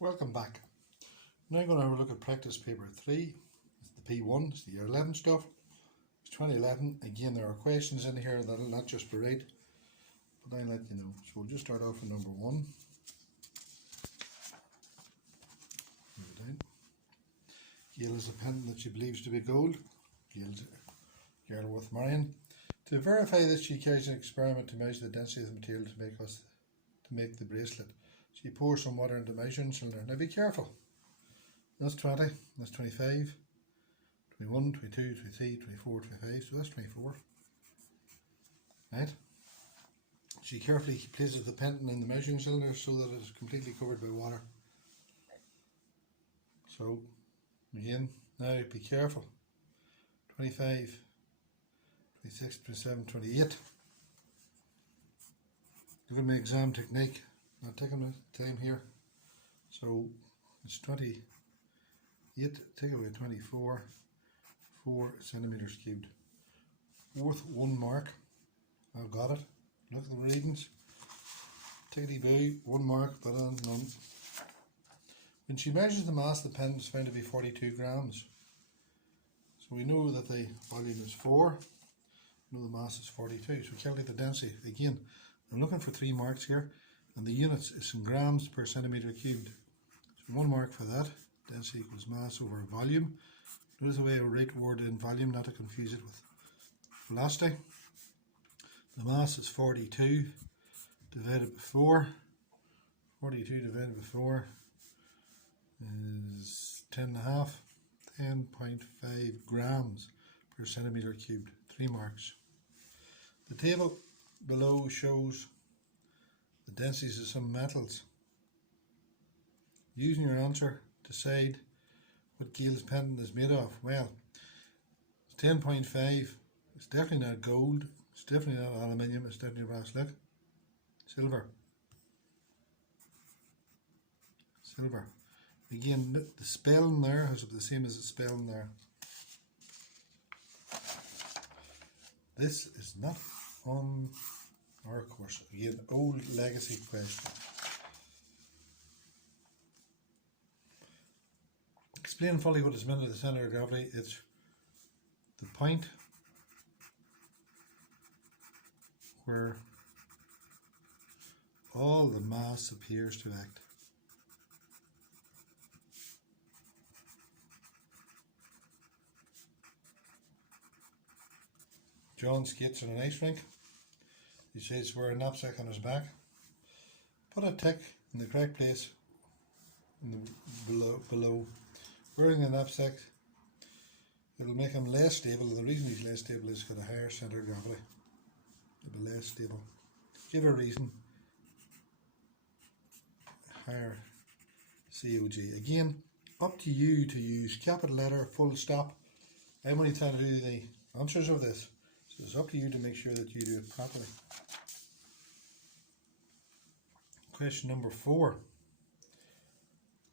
Welcome back. Now I'm going to have a look at practice paper 3. It's the P1, it's the year 11 stuff. It's 2011. Again, there are questions in here that I'll not just berate, but I'll let you know. So we'll just start off with number 1. Gail is a pendant that she believes to be gold. Gail's a girl worth marrying. To verify this, she carries an experiment to measure the density of the material to make the bracelet. She pours some water into the measuring cylinder. Now be careful. That's 20, that's 25, 21, 22, 23, 24, 25, so that's 24. Right? She carefully places the pendant in the measuring cylinder so that it is completely covered by water. So, again, now be careful. 25, 26, 27, 28. Giving me exam technique. Not taking my time here. So it's 28, take away 24, 4 centimeters cubed. Worth 1 mark. I've got it. Look at the readings. Tickety boo, 1 mark, but on none. When she measures the mass, the pendant is found to be 42 grams. So we know that the volume is 4. We know the mass is 42. So calculate the density. Again, I'm looking for 3 marks here. And the units is in grams per centimetre cubed. So 1 mark for that. Density equals mass over volume. Notice the way I write word in volume, not to confuse it with velocity. The mass is 42 divided by 4. 42 divided by 4 is 10.5. 10.5 grams per centimetre cubed. 3 marks. The table below shows the densities of some metals. Using your answer, decide what Gail's pendant is made of. Well, it's 10.5. It's definitely not gold. It's definitely not aluminium. It's definitely brass. Look, silver. Silver. Again, the spelling there is the same as the spelling there. This is not on our course. Again, old legacy question. Explain fully what is meant by the centre of gravity. It's the point where all the mass appears to act. John skates in an ice rink. He says wear a knapsack on his back. Put a tick in the correct place in the below. Wearing a knapsack, it'll make him less stable. The reason he's less stable is he's got a higher centre of gravity. It'll be less stable. Give a reason. Higher COG. Again, up to you to use capital letter, full stop. I'm only trying to do the answers of this. So it's up to you to make sure that you do it properly. Question number 4.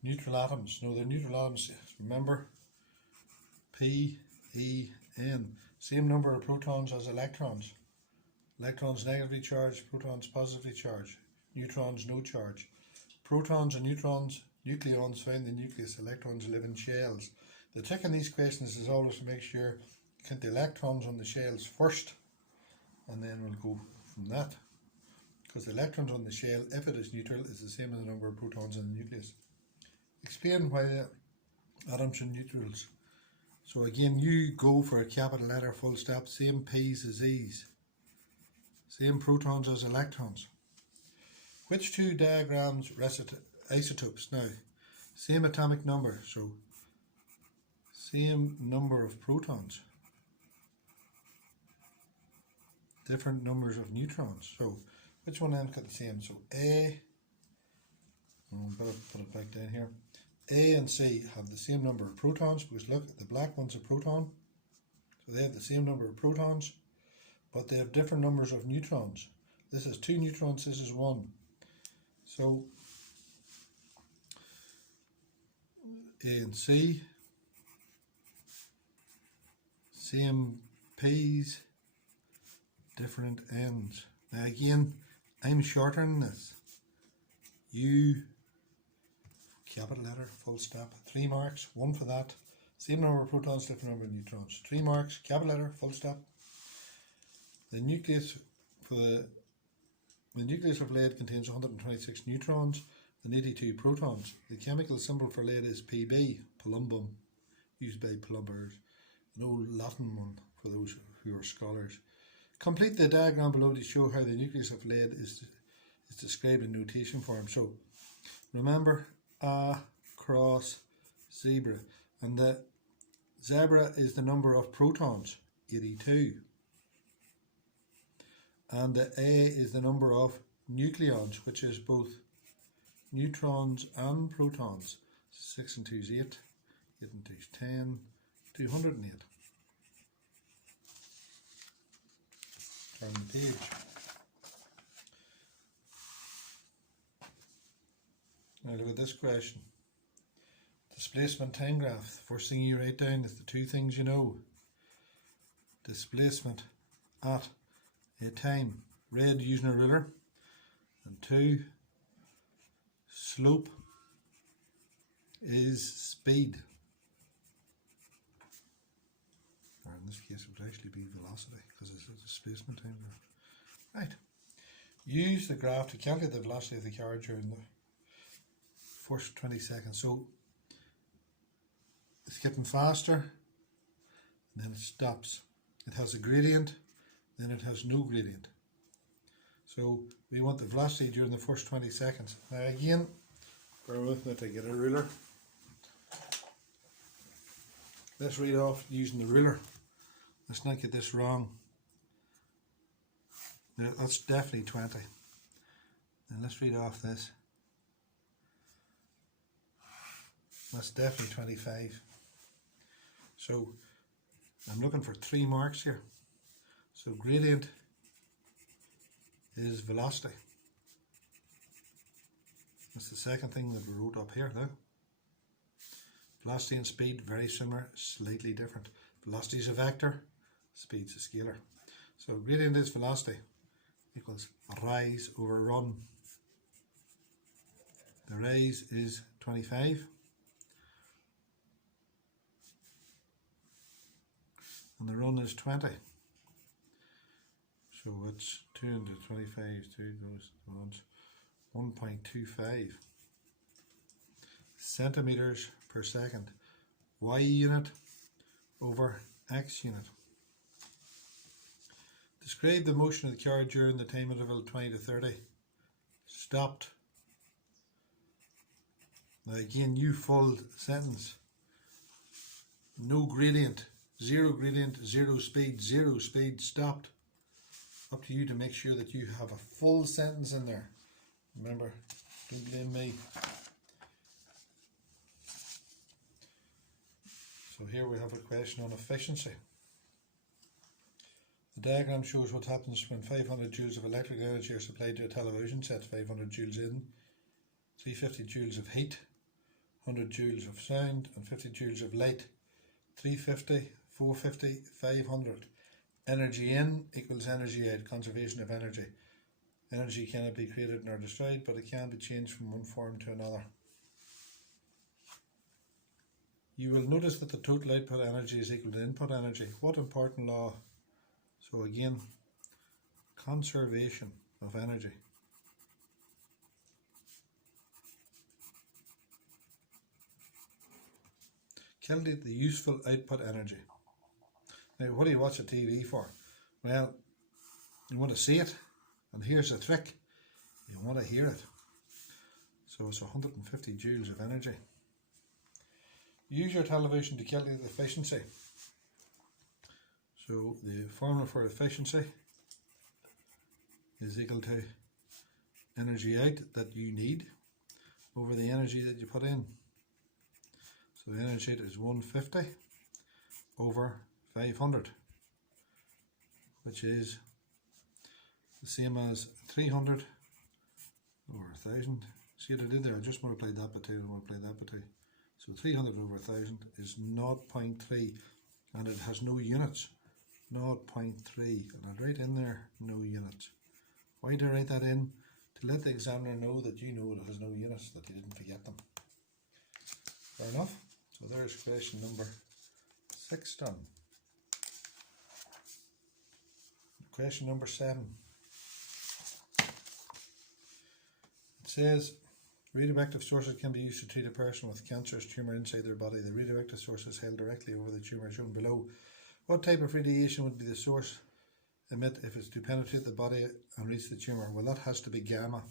Neutral atoms. Now the neutral atoms, remember, P, E, N. Same number of protons as electrons. Electrons negatively charged, protons positively charged. Neutrons no charge. Protons and neutrons, nucleons found in the nucleus. Electrons live in shells. The trick in these questions is always to make sure you count the electrons on the shells first, and then we'll go from that. Because the electrons on the shell, if it is neutral, is the same as the number of protons in the nucleus. Explain why atoms are neutrals. So again, you go for a capital letter, full stop, same P's as E's. Same protons as electrons. Which 2 diagrams isotopes? Now, same atomic number, so same number of protons. Different numbers of neutrons. So, which one ends got the same? So A, better put it back down here. A and C have the same number of protons because look, the black one's a proton. So they have the same number of protons, but they have different numbers of neutrons. This is 2 neutrons, this is 1. So A and C, same P's, different N's. Now again, I'm shortening this. You capital letter, full stop. 3 marks, 1 for that. Same number of protons, different number of neutrons. 3 marks, capital letter, full stop. The nucleus of lead contains 126 neutrons and 82 protons. The chemical symbol for lead is Pb, plumbum, used by plumbers, an old Latin one for those who are scholars. Complete the diagram below to show how the nucleus of lead is described in notation form. So remember, A, cross, zebra, and the zebra is the number of protons, 82. And the A is the number of nucleons, which is both neutrons and protons. 6 and 2 is 8, 8 and 2 is 10, 208. Turn the page. Now look at this question. Displacement time graph. The first thing you write down is the 2 things you know. Displacement at a time, red using a ruler, and 2, slope is speed, or in this case it would actually be velocity because it's a displacement time graph. Right, use the graph to calculate the velocity of the car during the first 20 seconds. So it's getting faster and then it stops. It has a gradient, then it has no gradient. So we want the velocity during the first 20 seconds. Now again, bear with me to get a ruler. Let's read off using the ruler. Let's not get this wrong. That's definitely 20. And let's read off this. That's definitely 25. So I'm looking for 3 marks here. So gradient is velocity. That's the second thing that we wrote up here now. Velocity and speed, very similar, slightly different. Velocity is a vector, speed is a scalar. So gradient is velocity equals rise over run. The rise is 25. And the run is 20. So it's 2 into 25, 2 goes once, 1.25 centimeters per second. Y unit over X unit. Describe the motion of the car during the time interval 20 to 30. Stopped. Now again, new full sentence. No gradient, zero, zero speed, stopped. Up to you to make sure that you have a full sentence in there. Remember, don't blame me. So here we have a question on efficiency. The diagram shows what happens when 500 joules of electric energy are supplied to a television set. 500 joules in, 350 joules of heat, 100 joules of sound, and 50 joules of light. 350, 450, 500. Energy in equals energy out, conservation of energy. Energy cannot be created nor destroyed, but it can be changed from one form to another. You will notice that the total output energy is equal to input energy. What important law? So again, conservation of energy. Calculate the useful output energy. Now, what do you watch a TV for? Well, you want to see it, and here's the trick. You want to hear it. So it's 150 joules of energy. Use your television to calculate the efficiency. So the formula for efficiency is equal to energy out that you need over the energy that you put in. So the energy out is 150 over 500, which is the same as 300 over 1000. See what I did there? I just multiplied that by 2 and multiplied that by 2. So 300 over 1000 is 0.3, and it has no units. 0.3, and I'd write in there no units. Why do I write that in? To let the examiner know that you know it has no units, that you didn't forget them. Fair enough. So there's question number 6 done. Question number 7. It says, radioactive sources can be used to treat a person with cancerous tumour inside their body. The radioactive source is held directly over the tumour shown below. What type of radiation would be the source emit if it's to penetrate the body and reach the tumour? Well, that has to be gamma.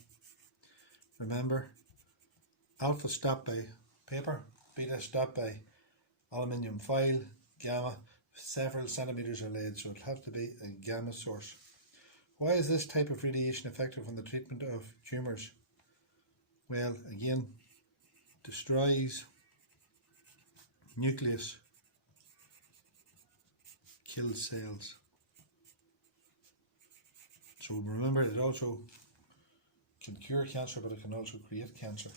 Remember, alpha stopped by paper, beta stopped by aluminium foil, gamma several centimetres are laid, so it'll have to be a gamma source. Why is this type of radiation effective in the treatment of tumours? Well, again, destroys nucleus, kills cells. So remember, it also can cure cancer, but it can also create cancer.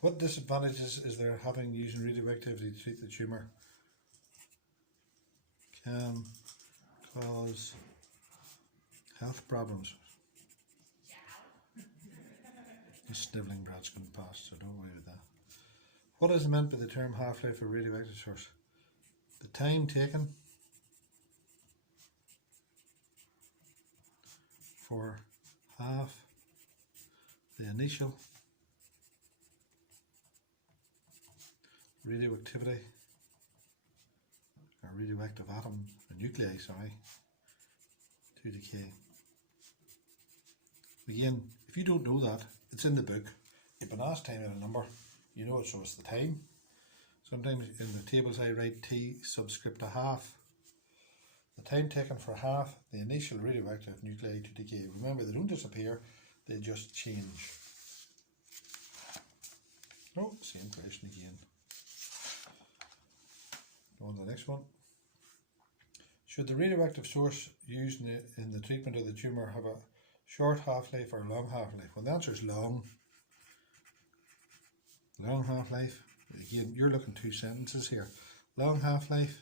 What disadvantages is there having using radioactivity to treat the tumour? Can cause health problems. The snivelling brat's going past, so don't worry with that. What is meant by the term half-life for radioactive source? The time taken for half the initial radioactivity, or radioactive atom, or nuclei, sorry, to decay. Again, if you don't know that, it's in the book. You've been asked time and a number, you know it, so it's the time. Sometimes in the tables I write T subscript a half. The time taken for half the initial radioactive nuclei to decay. Remember, they don't disappear, they just change. Oh, same question again. Go on to the next one. Should the radioactive source used in the treatment of the tumour have a short half-life or a long half-life? Well, the answer is long. Long half-life. Again, you're looking 2 sentences here. Long half-life,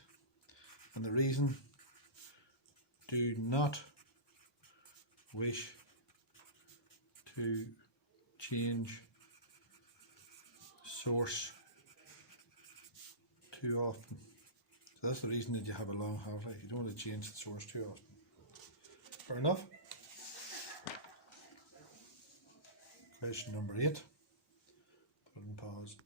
and the reason: do not wish to change source too often. So that's the reason that you have a long half-life. You don't want to change the source too often. Fair enough. Question number 8. Put it in pause.